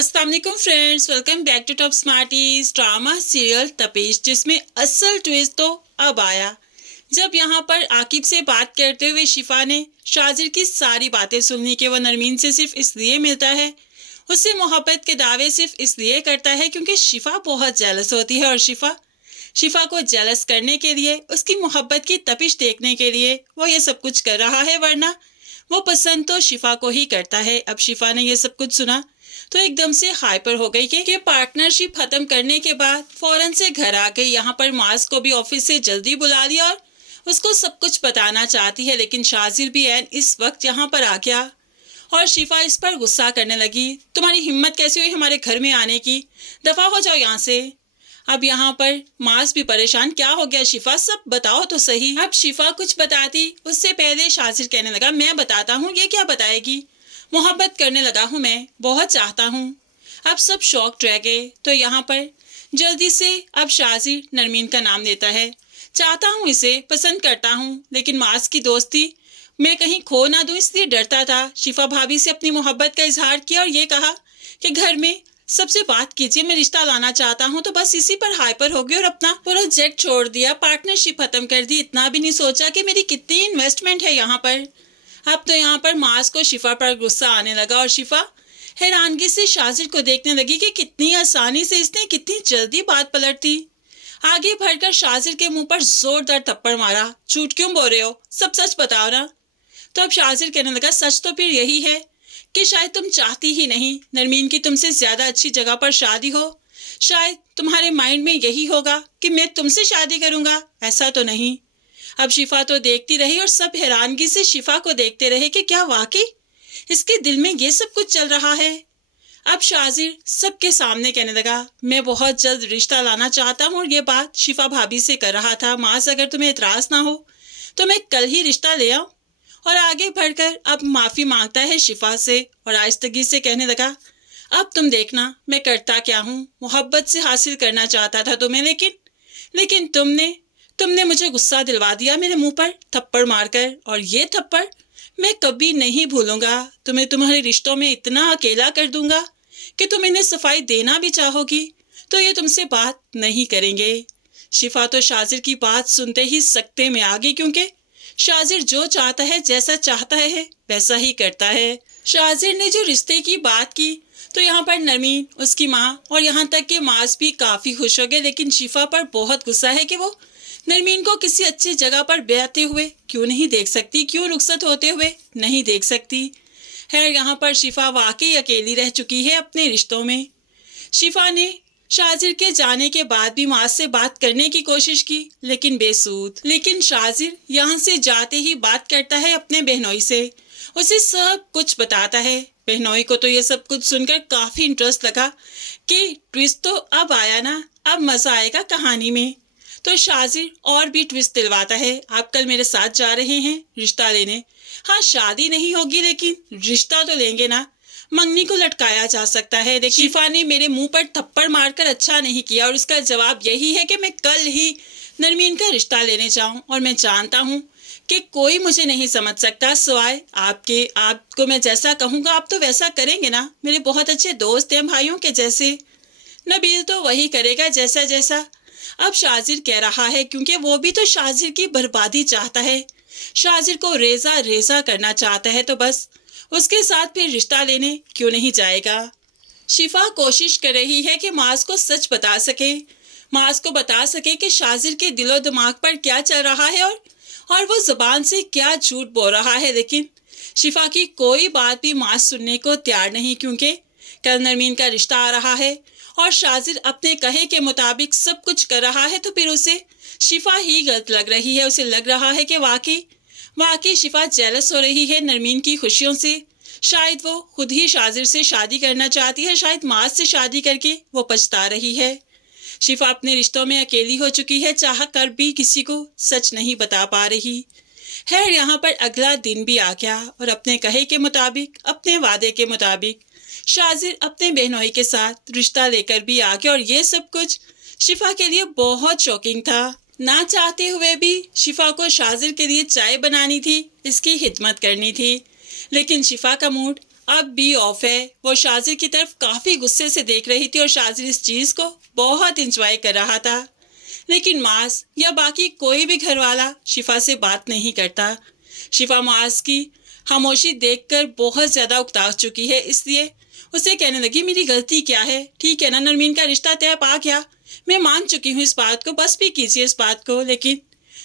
अस्सलाम वालेकुम friends, welcome back to top smarties drama serial Tapish, जिसमें असल ट्विस्ट तो अब आया जब यहाँ पर आकिब से बात करते हुए शिफा ने शाजिर की सारी बातें सुननी कि वो नरमीन से सिर्फ इसलिए मिलता है, उससे मोहब्बत के दावे सिर्फ इसलिए करता है क्योंकि शिफा बहुत जेलस होती है और शिफा को जेलस करने के लिए, उसकी मोहब्बत की तपिश देखने के लिए वो ये सब कुछ कर रहा है, वरना वो पसंद तो शिफा को ही करता है। अब शिफा ने ये सब कुछ सुना तो एकदम से हाइपर हो गई कि पार्टनरशिप खत्म करने के बाद फौरन से घर आ गई। यहाँ पर मास को भी ऑफिस से जल्दी बुला लिया और उसको सब कुछ बताना चाहती है, लेकिन शाजिर भी एन इस वक्त यहाँ पर आ गया और शिफा इस पर गुस्सा करने लगी। तुम्हारी हिम्मत कैसी हुई हमारे घर में आने की, दफा हो जाओ यहाँ से। अब यहाँ पर मास भी परेशान, क्या हो गया शिफा, सब बताओ तो सही। अब शिफा कुछ बताती उससे पहले शाजिर कहने लगा, मैं बताता हूँ। ये क्या बताएगी, मोहब्बत करने लगा हूँ मैं, बहुत चाहता हूँ। अब सब शॉक रह गए। तो यहाँ पर जल्दी से अब शाजिर नरमीन का नाम लेता है। चाहता हूँ इसे, पसंद करता हूँ, लेकिन मास की दोस्ती मैं कहीं खो ना दूँ इसलिए डरता था। शिफा भाभी से अपनी मोहब्बत का इजहार किया और ये कहा कि घर में सबसे बात कीजिए, मैं रिश्ता लाना चाहता हूँ। तो बस इसी पर हाइपर हो गई और अपना प्रोजेक्ट छोड़ दिया, पार्टनरशिप खत्म कर दी। इतना भी नहीं सोचा कि मेरी कितनी इन्वेस्टमेंट है यहाँ पर। अब तो यहाँ पर मास को शिफा पर गुस्सा आने लगा और शिफा हैरानगी से शाजिर को देखने लगी कि कितनी आसानी से इसने कितनी जल्दी बात पलट दी। आगे बढ़कर शाजिर के मुंह पर जोरदार थप्पड़ मारा। झूठ क्यों बोल रहे हो, सब सच बताओ ना। तो अब शाजिर कहने लगा, सच तो फिर यही है कि शायद तुम चाहती ही नहीं नरमीन की तुमसे ज्यादा अच्छी जगह पर शादी हो। शायद तुम्हारे माइंड में यही होगा कि मैं तुमसे शादी करूंगा, ऐसा तो नहीं। अब शिफा तो देखती रही और सब हैरानगी से शिफा को देखते रहे कि क्या वाकई इसके दिल में ये सब कुछ चल रहा है। अब शाजिर सबके सामने कहने लगा, मैं बहुत जल्द रिश्ता लाना चाहता हूँ और ये बात शिफा भाभी से कर रहा था। मास अगर तुम्हें इतराज ना हो तो मैं कल ही रिश्ता ले आऊं। और आगे बढ़कर अब माफी मांगता है शिफा से और आहिस्तगी से कहने लगा, अब तुम देखना मैं करता क्या हूँ। मोहब्बत से हासिल करना चाहता था तुम्हें, लेकिन तुमने मुझे गुस्सा दिलवा दिया मेरे मुंह पर थप्पड़ मारकर, और ये थप्पड़ मैं कभी नहीं भूलूंगा। तुम्हें तुम्हारे रिश्तों में इतना अकेला कर दूंगा कि तुम इन्हें सफाई देना भी चाहोगी तो ये तुमसे बात नहीं करेंगे। शिफा तो शाजिर की बात सुनते ही सकते में आ गई, क्योंकि शाजिर जो चाहता है, जैसा चाहता है वैसा ही करता है। शाजिर ने जो रिश्ते की बात की तो यहाँ पर नरमीन, उसकी माँ और यहाँ तक कि मास भी काफी खुश हो गए, लेकिन शिफा पर बहुत गुस्सा है कि वो नरमीन को किसी अच्छी जगह पर बैठते हुए क्यों नहीं देख सकती, क्यों रुखसत होते हुए नहीं देख सकती है। यहाँ पर शिफा वाकई अकेली रह चुकी है अपने रिश्तों में। शिफा ने शाजिर के जाने के बाद भी मास से बात करने की कोशिश की, लेकिन बेसूद। लेकिन शाजिर यहाँ से जाते ही बात करता है अपने बहनोई से, उसे सब कुछ बताता है। बहनोई को तो ये सब कुछ सुनकर काफी इंटरेस्ट लगा कि ट्विस्ट तो अब आया ना, अब मजा आएगा कहानी में। तो शाजिर और भी ट्विस्ट दिलवाता है, आप कल मेरे साथ जा रहे हैं रिश्ता लेने। हाँ, शादी नहीं होगी लेकिन रिश्ता तो लेंगे ना, मंगनी को लटकाया जा सकता है। देखिए, शिफा ने मेरे मुंह पर थप्पड़ मारकर अच्छा नहीं किया और उसका जवाब यही है कि मैं कल ही नरमीन का रिश्ता लेने जाऊं, और मैं जानता हूं कि कोई मुझे नहीं समझ सकता सिवाय आपके। आपको मैं जैसा कहूंगा आप तो वैसा करेंगे ना, मेरे बहुत अच्छे दोस्त हैं भाइयों के जैसे। नबील तो वही करेगा जैसा अब शाजिर कह रहा है, क्योंकि वो भी तो शाजिर की बर्बादी चाहता है, शाजिर को रेजा करना चाहता है, तो बस उसके साथ फिर रिश्ता लेने क्यों नहीं जाएगा। शिफा कोशिश कर रही है कि मास को सच बता सके, मास को बता सके कि शाजिर के दिलो दिमाग पर क्या चल रहा है और वो जुबान से क्या झूठ बोल रहा है। लेकिन शिफा की कोई बात भी मास सुनने को तैयार नहीं, क्योंकि कल नरमीन का रिश्ता आ रहा है और शाजिर अपने कहे के मुताबिक सब कुछ कर रहा है, तो फिर उसे शिफा ही गलत लग रही है। उसे लग रहा है कि वाकई शिफा जेलस हो रही है नरमीन की खुशियों से। शायद वो खुद ही शाजिर से शादी करना चाहती है, शायद मास से शादी करके वो पछता रही है। शिफा अपने रिश्तों में अकेली हो चुकी है, चाह कर भी किसी को सच नहीं बता पा रही है। यहाँ पर अगला दिन भी आ गया और अपने कहे के मुताबिक, अपने वादे के मुताबिक शाजिर अपने बहनोई के साथ रिश्ता लेकर भी आ गया, और ये सब कुछ शिफा के लिए बहुत शॉकिंग था। ना चाहते हुए भी शिफा को शाजिर के लिए चाय बनानी थी, इसकी खिदमत करनी थी, लेकिन शिफा का मूड اب بھی آف ہے۔ وہ شاذر کی طرف کافی غصے سے دیکھ رہی تھی اور شاذر اس چیز کو بہت انجوائے کر رہا تھا، لیکن معاذ یا باقی کوئی بھی گھر والا شفا سے بات نہیں کرتا۔ شفا معاذ کی خاموشی دیکھ کر بہت زیادہ اکتا چکی ہے، اس لیے اسے کہنے لگی میری غلطی کیا ہے؟ ٹھیک ہے نا، نرمین کا رشتہ طے پا گیا، میں مان چکی ہوں اس بات کو، بس بھی کیجیے اس بات کو۔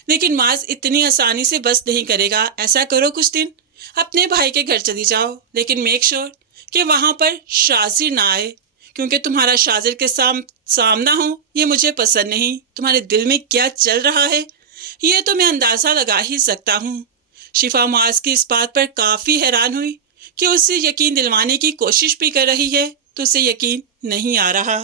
لیکن معاذ اتنی آسانی سے بس نہیں کرے گا۔ ایسا کرو، کچھ دن اپنے بھائی کے گھر چلی جاؤ، لیکن میک شور کہ وہاں پر شاذر نہ آئے، کیونکہ تمہارا شاذر کے سامنا ہو یہ مجھے پسند نہیں۔ تمہارے دل میں کیا چل رہا ہے یہ تو میں اندازہ لگا ہی سکتا ہوں۔ شفا معاذ کی اس بات پر کافی حیران ہوئی کہ اسے یقین دلوانے کی کوشش بھی کر رہی ہے تو اسے یقین نہیں آ رہا۔